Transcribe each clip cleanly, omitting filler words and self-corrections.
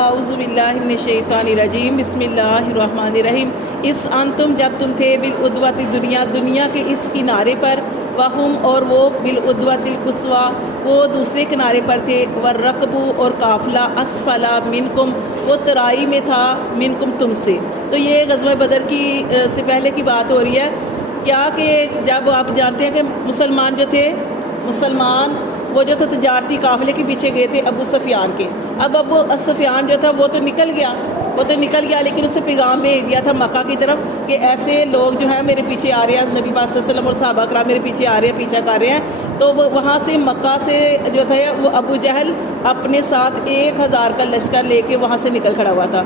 اعوذ باللہ من الشیطان الرجیم بسم اللہ الرحمن الرحیم اس انتم جب تم تھے بالعدوۃ دنیا کے اس کنارے پر، وہم اور وہ بالعدوۃ القصویٰ وہ دوسرے کنارے پر تھے، والرکب اور قافلہ اسفل منکم وہ ترائی میں تھا، منکم تم سے۔ تو یہ غزوہ بدر کی سے پہلے کی بات ہو رہی ہے کیا کہ جب آپ جانتے ہیں کہ مسلمان جو تھے وہ جو تھا تجارتی قافلے کے پیچھے گئے تھے ابو سفیان کے۔ اب ابو سفیان جو تھا وہ تو نکل گیا لیکن اس سے پیغام بھیج دیا تھا مکہ کی طرف کہ ایسے لوگ جو ہیں میرے پیچھے آ رہے ہیں، نبی پاک صلی اللہ علیہ وسلم اور صحابہ کرام میرے پیچھے آ رہے ہیں، پیچھا کر رہے ہیں۔ تو وہ وہاں سے مکہ سے جو تھا وہ ابو جہل اپنے ساتھ 1000 کا لشکر لے کے وہاں سے نکل کھڑا ہوا تھا،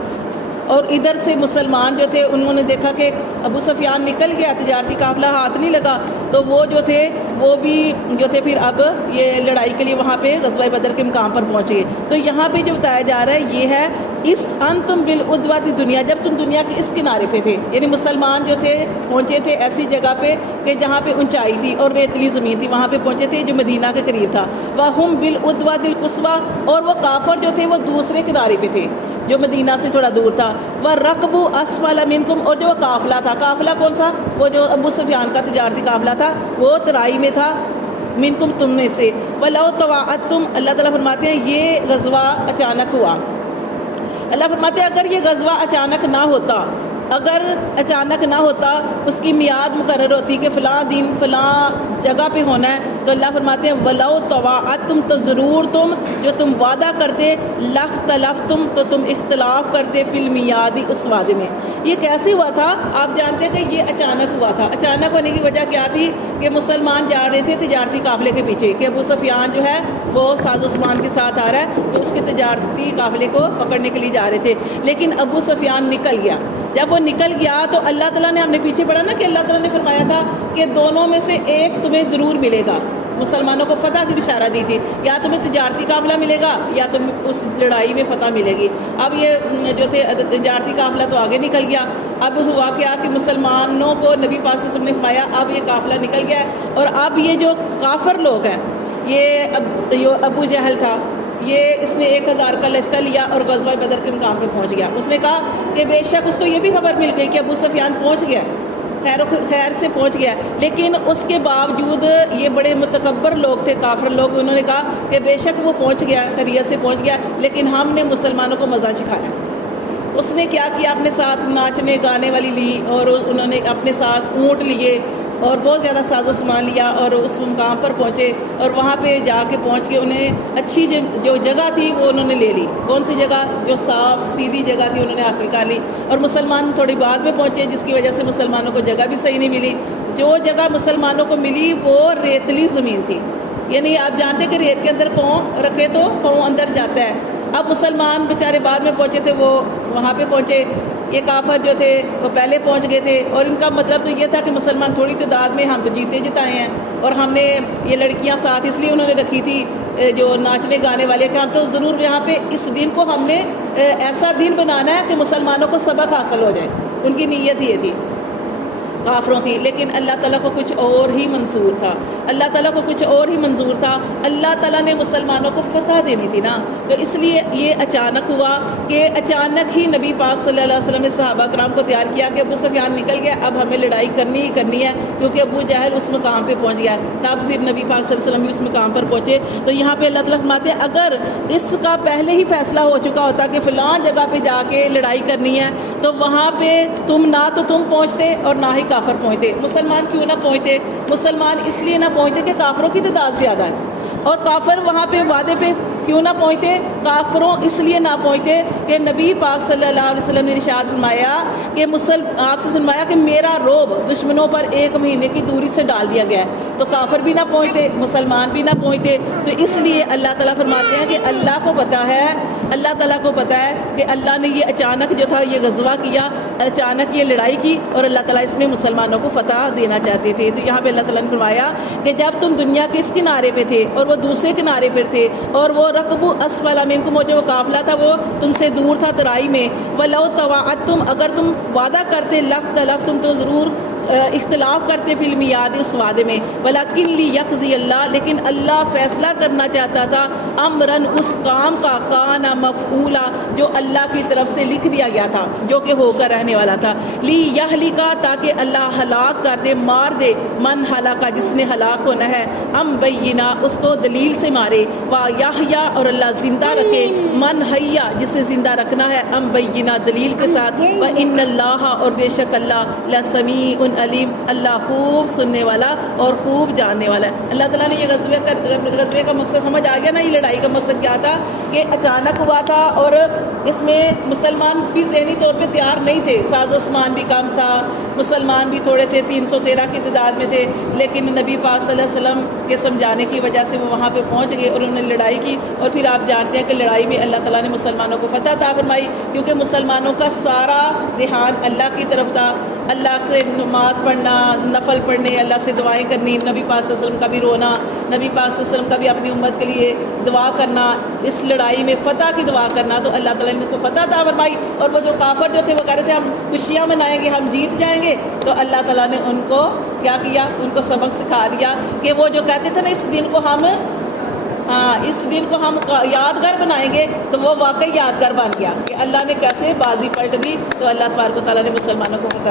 اور ادھر سے مسلمان جو تھے انہوں نے دیکھا کہ ابو سفیان نکل گیا، تجارتی قافلہ ہاتھ نہیں لگا، تو وہ جو تھے وہ بھی جو تھے پھر اب یہ لڑائی کے لیے وہاں پہ غزوہ بدر کے مقام پر پہنچ گئے۔ تو یہاں پہ جو بتایا جا رہا ہے یہ ہے اس انتم بالعدوۃ دنیا، جب تم دنیا کے اس کنارے پہ تھے، یعنی مسلمان جو تھے پہنچے تھے ایسی جگہ پہ کہ جہاں پہ اونچائی تھی اور ریتلی زمین تھی، وہاں پہ پہنچے تھے جو مدینہ کے قریب تھا۔ وہم بالعدوۃ القصویٰ اور وہ کافر جو تھے وہ دوسرے کنارے پہ تھے جو مدینہ سے تھوڑا دور تھا۔ والرکب اسفل منکم اور جو قافلہ تھا، قافلہ کون سا؟ وہ جو ابو سفیان کا تجارتی قافلہ تھا وہ ترائی میں تھا، منکم تم میں سے۔ ولو طواعتم اللہ تعالیٰ فرماتے ہیں یہ غزوہ اچانک ہوا۔ اللہ فرماتے ہیں اگر یہ غزوہ اچانک نہ ہوتا، اس کی میعاد مقرر ہوتی کہ فلاں دن فلاں جگہ پہ ہونا ہے، تو اللہ فرماتے ہیں ولو طواعتم تو ضرور تم جو تم وعدہ کرتے، لاختلفتم تو تم اختلاف کرتے فی المیعاد اس وعدے میں۔ یہ کیسے ہوا تھا؟ آپ جانتے ہیں کہ یہ اچانک ہوا تھا۔ اچانک ہونے کی وجہ کیا تھی کہ مسلمان جا رہے تھے تجارتی قافلے کے پیچھے کہ ابو سفیان جو ہے وہ ساز و سامان کے ساتھ آ رہا ہے، تو اس کے تجارتی قافلے کو پکڑنے کے لیے جا رہے تھے، لیکن ابو سفیان نکل گیا۔ جب وہ نکل گیا تو اللہ تعالیٰ نے، ہم نے پیچھے پڑھا نا کہ اللہ تعالیٰ نے فرمایا تھا کہ دونوں میں سے ایک تمہیں ضرور ملے گا۔ مسلمانوں کو فتح کی بشارہ دی تھی، یا تمہیں تجارتی قافلہ ملے گا یا تم اس لڑائی میں فتح ملے گی۔ اب یہ جو تھے تجارتی قافلہ تو آگے نکل گیا۔ اب ہوا کیا کہ مسلمانوں کو نبی پاک صلی اللہ علیہ وسلم نے فرمایا اب یہ قافلہ نکل گیا ہے، اور اب یہ جو کافر لوگ ہیں، یہ ابو جہل تھا، یہ اس نے 1000 کا لشکر لیا اور غزوہ بدر کے مقام پہ پہنچ گیا۔ اس نے کہا کہ بے شک اس کو یہ بھی خبر مل گئی کہ ابو سفیان پہنچ گیا، خیر سے پہنچ گیا، لیکن اس کے باوجود یہ بڑے متکبر لوگ تھے، کافر لوگ، انہوں نے کہا کہ بے شک وہ پہنچ گیا، خیریت سے پہنچ گیا، لیکن ہم نے مسلمانوں کو مزہ چکھایا۔ اس نے کیا کیا؟ اپنے ساتھ ناچنے گانے والی لی، اور انہوں نے اپنے ساتھ اونٹ لیے اور بہت زیادہ ساز و سامان لیا، اور اس مقام پر پہنچے، اور وہاں پہ جا کے پہنچ کے انہیں اچھی جو جگہ تھی وہ انہوں نے لے لی۔ کون سی جگہ؟ جو صاف سیدھی جگہ تھی انہوں نے حاصل کر لی، اور مسلمان تھوڑی بعد میں پہنچے جس کی وجہ سے مسلمانوں کو جگہ بھی صحیح نہیں ملی۔ جو جگہ مسلمانوں کو ملی وہ ریتلی زمین تھی، یعنی آپ جانتے کہ ریت کے اندر پاؤں رکھے تو پاؤں اندر جاتا ہے۔ اب مسلمان بیچارے بعد میں پہنچے تھے، وہ وہاں پہ پہنچے، یہ کافر جو تھے وہ پہلے پہنچ گئے تھے، اور ان کا مطلب تو یہ تھا کہ مسلمان تھوڑی تعداد میں، ہم تو جیتے جتائے ہیں، اور ہم نے یہ لڑکیاں ساتھ اس لیے انہوں نے رکھی تھی جو ناچنے گانے والے، کہ ہم تو ضرور یہاں پہ اس دن کو ہم نے ایسا دن بنانا ہے کہ مسلمانوں کو سبق حاصل ہو جائے۔ ان کی نیت یہ تھی کافروں کی، لیکن اللہ تعالیٰ کو کچھ اور ہی منظور تھا، اللہ تعالیٰ نے مسلمانوں کو فتح دینی تھی نا، تو اس لیے یہ اچانک ہوا کہ اچانک ہی نبی پاک صلی اللہ علیہ وسلم نے صحابہ کرام کو تیار کیا کہ ابو سفیان نکل گیا، اب ہمیں لڑائی کرنی ہی کرنی ہے، کیونکہ ابو جہل اس مقام پہ پہنچ گیا۔ تب پھر نبی پاک صلی اللہ علیہ وسلم بھی اس مقام پر پہنچے۔ تو یہاں پہ اللہ تعالیٰ فرماتے ہیں اگر اس کا پہلے ہی فیصلہ ہو چکا ہوتا کہ فلاں جگہ پہ جا کے لڑائی کرنی ہے، تو وہاں پہ نہ تو تم پہنچتے اور نہ ہی کافر پہنچتے۔ مسلمان کیوں نہ پہنچتے؟ مسلمان اس لیے نہ پہنچتے کہ کافروں کی تعداد زیادہ ہے، اور کافر وہاں پہ وعدے پہ کیوں نہ پہنچتے؟ کافروں اس لیے نہ پہنچتے کہ نبی پاک صلی اللہ علیہ وسلم نے ارشاد فرمایا کہ آپ سے فرمایا کہ میرا روب دشمنوں پر 1 مہینے کی دوری سے ڈال دیا گیا ہے، تو کافر بھی نہ پہنچتے، مسلمان بھی نہ پہنچتے۔ تو اس لیے اللہ تعالیٰ فرماتے ہیں کہ اللہ تعالیٰ کو پتہ ہے کہ اللہ نے یہ اچانک جو تھا یہ غزوہ کیا، اچانک یہ لڑائی کی، اور اللہ تعالیٰ اس میں مسلمانوں کو فتح دینا چاہتے تھے۔ تو یہاں پہ اللہ تعالیٰ نے فرمایا کہ جب تم دنیا کے اس کنارے پہ تھے اور وہ دوسرے کنارے پر تھے، اور وہ رکب اسفل منکم جو قافلہ تھا وہ تم سے دور تھا ترائی میں، ولو طواعتم اگر تم وعدہ کرتے لاختلفتم تو ضرور اختلاف کرتے فی المیعاد اس وعدے میں، ولیکن لیقضی اللہ، لیکن اللہ فیصلہ کرنا چاہتا تھا امرن اس کام کا کان مفعولا جو اللہ کی طرف سے لکھ دیا گیا تھا، جو کہ ہو کر رہنے والا تھا، لی یہلکا تاکہ اللہ ہلاک کر دے، مار دے، من ہلاکا جس نے ہلاک ہونا ہے، ام بینہ اس کو دلیل سے مارے، وا یحییٰ اور اللہ زندہ رکھے، من حیا جسے زندہ رکھنا ہے، ام بینہ دلیل کے ساتھ، وان اللہ اور بے شک اللہ لسمیع علیم اللہ خوب سننے والا اور خوب جاننے والا ہے۔ اللہ تعالیٰ نے یہ غزوے کا مقصد سمجھ آ گیا نا، یہ لڑائی کا مقصد کیا تھا کہ اچانک ہوا تھا اور اس میں مسلمان بھی ذہنی طور پہ تیار نہیں تھے، ساز و سامان بھی کم تھا، مسلمان بھی تھوڑے تھے، 313 کی تعداد میں تھے، لیکن نبی پاک صلی اللہ علیہ وسلم کے سمجھانے کی وجہ سے وہ وہاں پہ پہنچ گئے اور انہوں نے لڑائی کی، اور پھر آپ جانتے ہیں کہ لڑائی میں اللہ تعالیٰ نے مسلمانوں کو فتح عطا فرمائی، کیونکہ مسلمانوں کا سارا دھیان اللہ کی طرف تھا، اللہ سے نماز پڑھنا، نفل پڑھنے، اللہ سے دعائیں کرنی، نبی پاک صلی اللہ علیہ وسلم کا بھی رونا، نبی پاک صلی اللہ علیہ وسلم کا بھی اپنی امت کے لیے دعا کرنا، اس لڑائی میں فتح کی دعا کرنا، تو اللہ تعالیٰ نے ان کو فتح عطا فرمائی۔ اور وہ جو کافر جو تھے وہ کہہ رہے تھے ہم خوشیاں منائیں گے، ہم جیت جائیں گے، تو اللہ تعالیٰ نے ان کو کیا کیا، ان کو سبق سکھا دیا کہ وہ جو کہتے تھے نا اس دن کو ہم یادگار بنائیں گے، تو وہ واقعی یادگار بن گیا کہ اللہ نے کیسے بازی پلٹ دی، تو اللہ تبارک و تعالیٰ نے مسلمانوں کو فتح